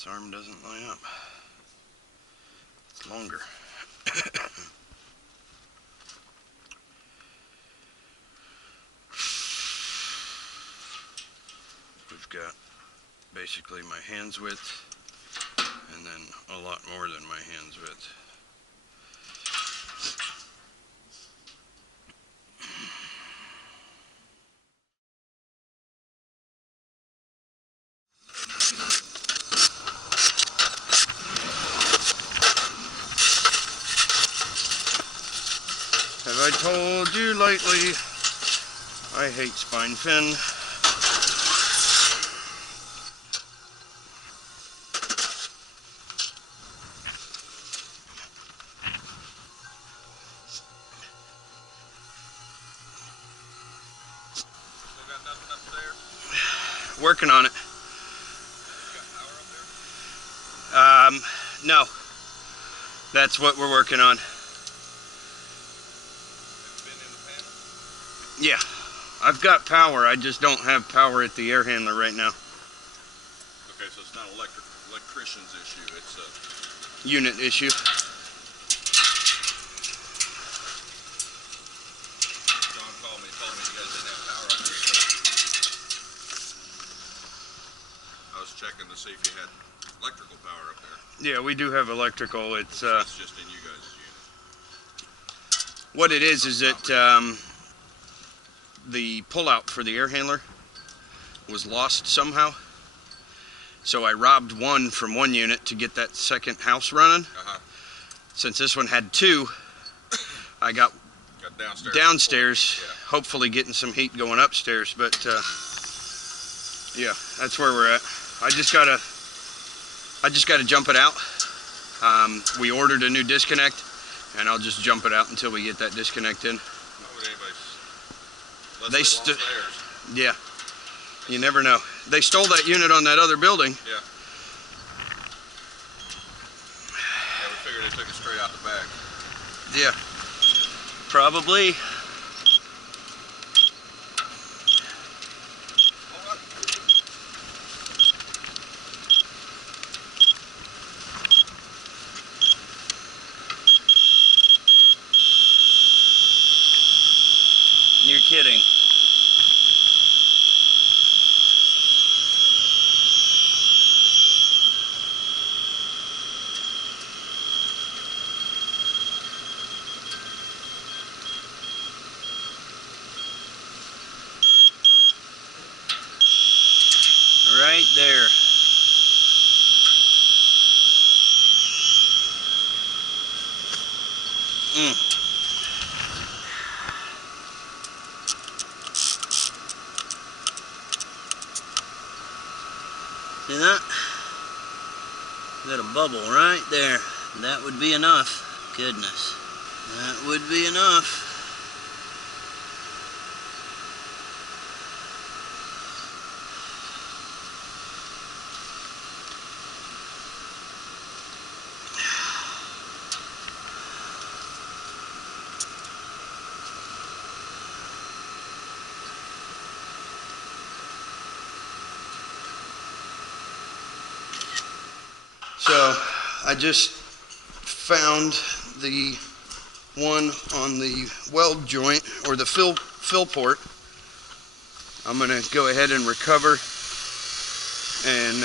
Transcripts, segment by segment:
this arm doesn't line up. It's longer. We've got basically my hand's width and then a lot more than my hand's width. Have I told you lately, I hate spine fin. Still got nothing up there? Working on it. You got power up there? No. That's what we're working on. Yeah, I've got power, I just don't have power at the air handler right now. Okay, so it's not an electrician's issue, it's a unit issue. John called me, told me you guys didn't have power up here, so I was checking to see if you had electrical power up there. Yeah, we do have electrical. It's That's just in you guys' unit. what it is that the pullout for the air handler was lost somehow. So I robbed one from one unit to get that second house running. Since this one had two, I got downstairs Yeah. hopefully getting some heat going upstairs. But yeah, that's where we're at. I just gotta jump it out. We ordered a new disconnect, and I'll just jump it out until we get that disconnect in. They yeah, you never know. They stole that unit on that other building. Yeah. Yeah, we figured they took it straight out the bag. Yeah, probably. You're kidding. Right there. See that? Got a bubble right there. That would be enough. Goodness. That would be enough. So I just found the one on the weld joint, or the fill port. I'm going to go ahead and recover and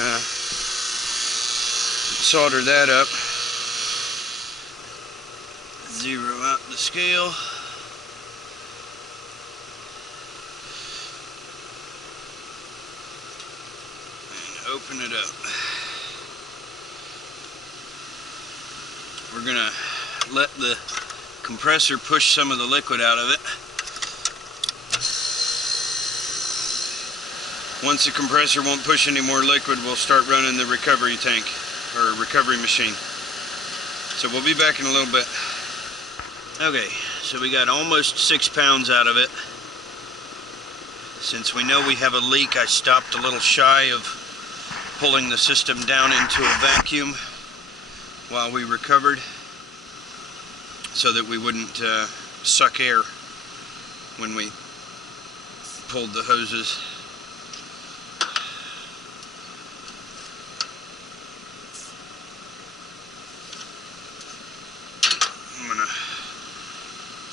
solder that up. Zero out the scale. And open it up. We're gonna let the compressor push some of the liquid out of it. Once the compressor won't push any more liquid, we'll start running the recovery tank, or recovery machine. So we'll be back in a little bit. Okay, so we got almost 6 pounds out of it. Since we know we have a leak, I stopped a little shy of pulling the system down into a vacuum while we recovered, so that we wouldn't suck air when we pulled the hoses.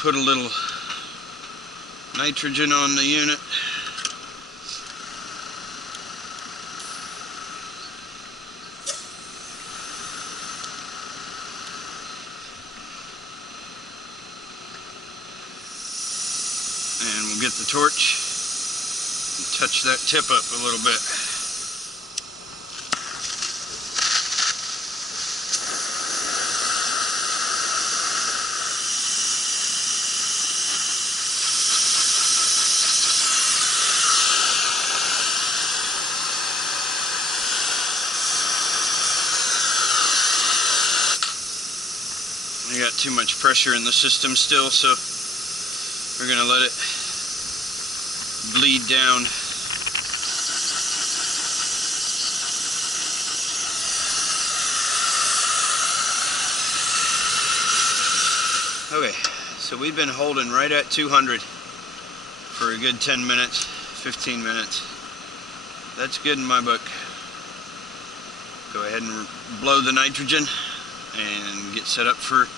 put a little nitrogen on the unit. And we'll get the torch and touch that tip up a little bit. We got too much pressure in the system still, so we're gonna let it bleed down. Okay, so we've been holding right at 200 for a good 10 minutes, 15 minutes. That's good in my book. Go ahead and blow the nitrogen and get set up for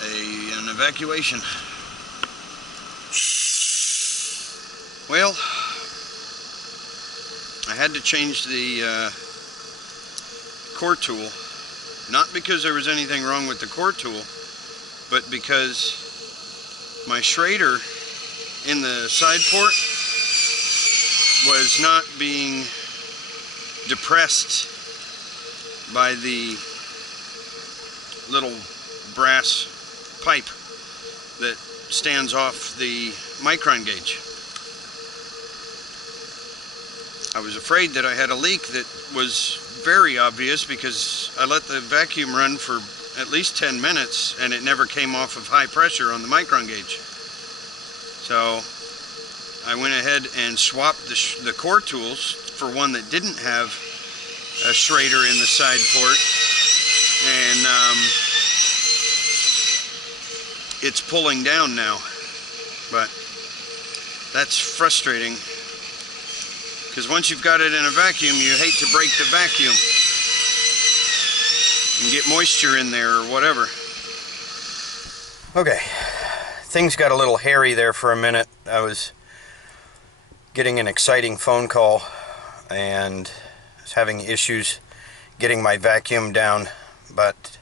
an evacuation. Well, I had to change the core tool, not because there was anything wrong with the core tool, but because my Schrader in the side port was not being depressed by the little brass pipe that stands off the micron gauge. I was afraid that I had a leak that was very obvious because I let the vacuum run for at least 10 minutes and it never came off of high pressure on the micron gauge. So I went ahead and swapped the core tools for one that didn't have a Schrader in the side port, and it's pulling down now, but that's frustrating because once you've got it in a vacuum, you hate to break the vacuum and get moisture in there or whatever. Okay, things got a little hairy there for a minute. I was getting an exciting phone call and was having issues getting my vacuum down, but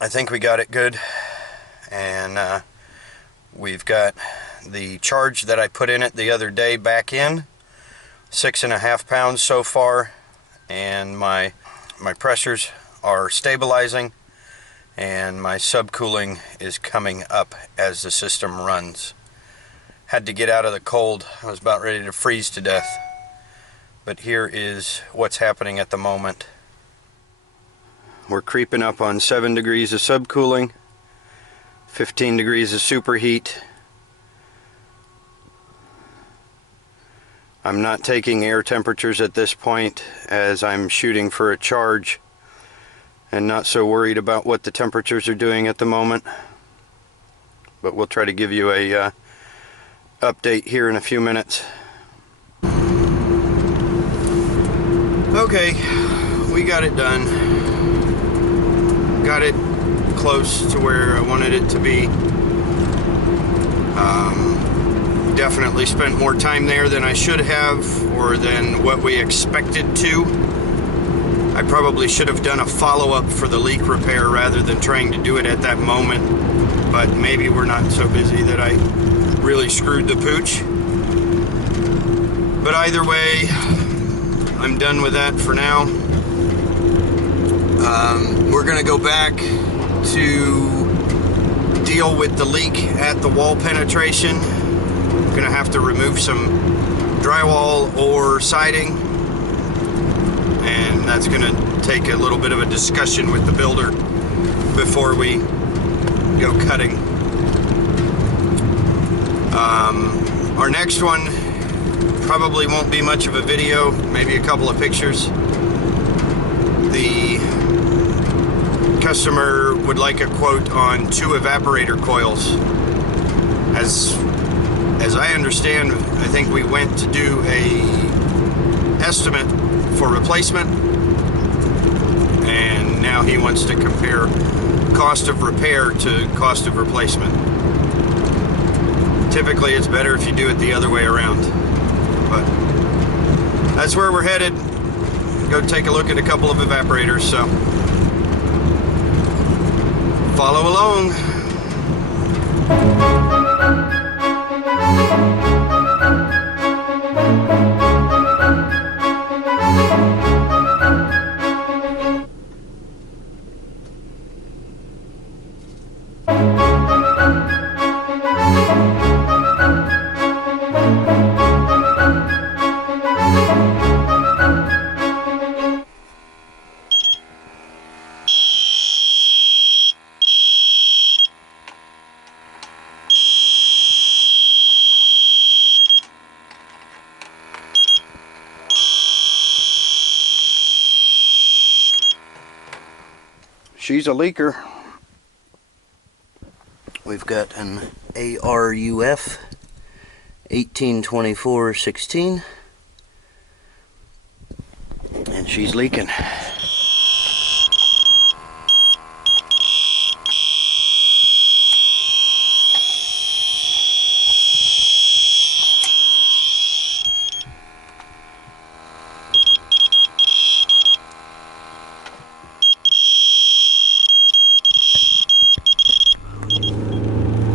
I think we got it good, and we've got the charge that I put in it the other day back in, 6.5 pounds so far, and my pressures are stabilizing and my subcooling is coming up as the system runs. Had to get out of the cold. I was about ready to freeze to death. But here is what's happening at the moment. We're creeping up on 7 degrees of subcooling, 15 degrees of superheat. I'm not taking air temperatures at this point as I'm shooting for a charge and not so worried about what the temperatures are doing at the moment. But we'll try to give you a update here in a few minutes. Okay, we got it done. Got it close to where I wanted it to be. Definitely spent more time there than I should have, or than what we expected to. I probably should have done a follow-up for the leak repair rather than trying to do it at that moment, but maybe we're not so busy that I really screwed the pooch. But either way, I'm done with that for now. We're gonna go back to deal with the leak at the wall penetration. Gonna have to remove some drywall or siding, and that's gonna take a little bit of a discussion with the builder before we go cutting. Our next one probably won't be much of a video, maybe a couple of pictures. The customer would like a quote on 2 evaporator coils. As I understand, I think we went to do a estimate for replacement, and now he wants to compare cost of repair to cost of replacement. Typically it's better if you do it the other way around, but that's where we're headed. Go take a look at a couple of evaporators, so follow along. She's a leaker. We've got an ARUF 1824-16, and she's leaking.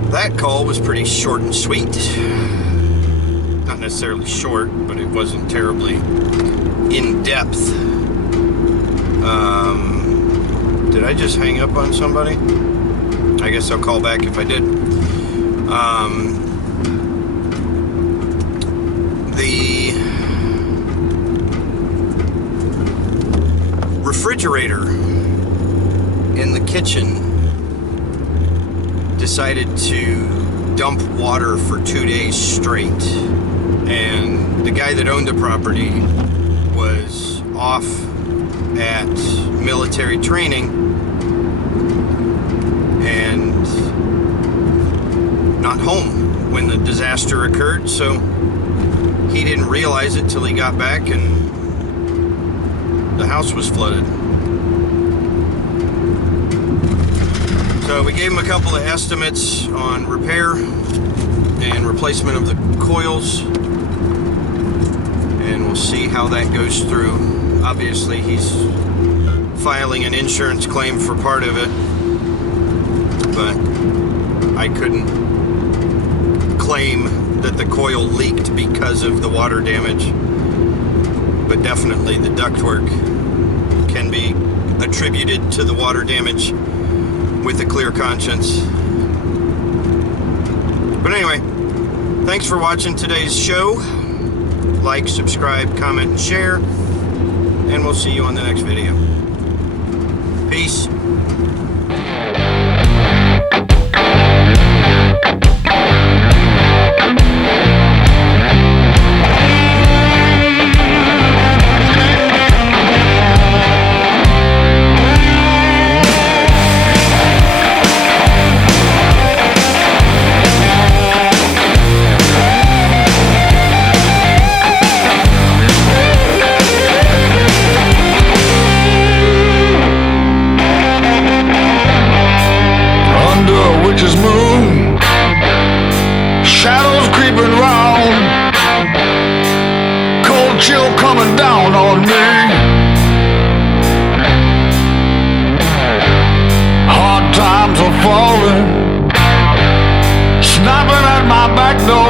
That call was pretty short and sweet. Not necessarily short, but it wasn't terribly in-depth. Did I just hang up on somebody? I guess I'll call back if I did. The refrigerator in the kitchen decided to dump water for 2 days straight, and the guy that owned the property was off at military training and not home when the disaster occurred, so he didn't realize it till he got back and the house was flooded. So we gave him a couple of estimates on repair and replacement of the coils, and we'll see how that goes through. Obviously he's filing an insurance claim for part of it, but I couldn't claim that the coil leaked because of the water damage, but definitely the ductwork can be attributed to the water damage with a clear conscience. But anyway, thanks for watching today's show. Like, subscribe, comment, and share, and we'll see you on the next video. Peace. Chill coming down on me. Hard times are falling, snapping at my back door.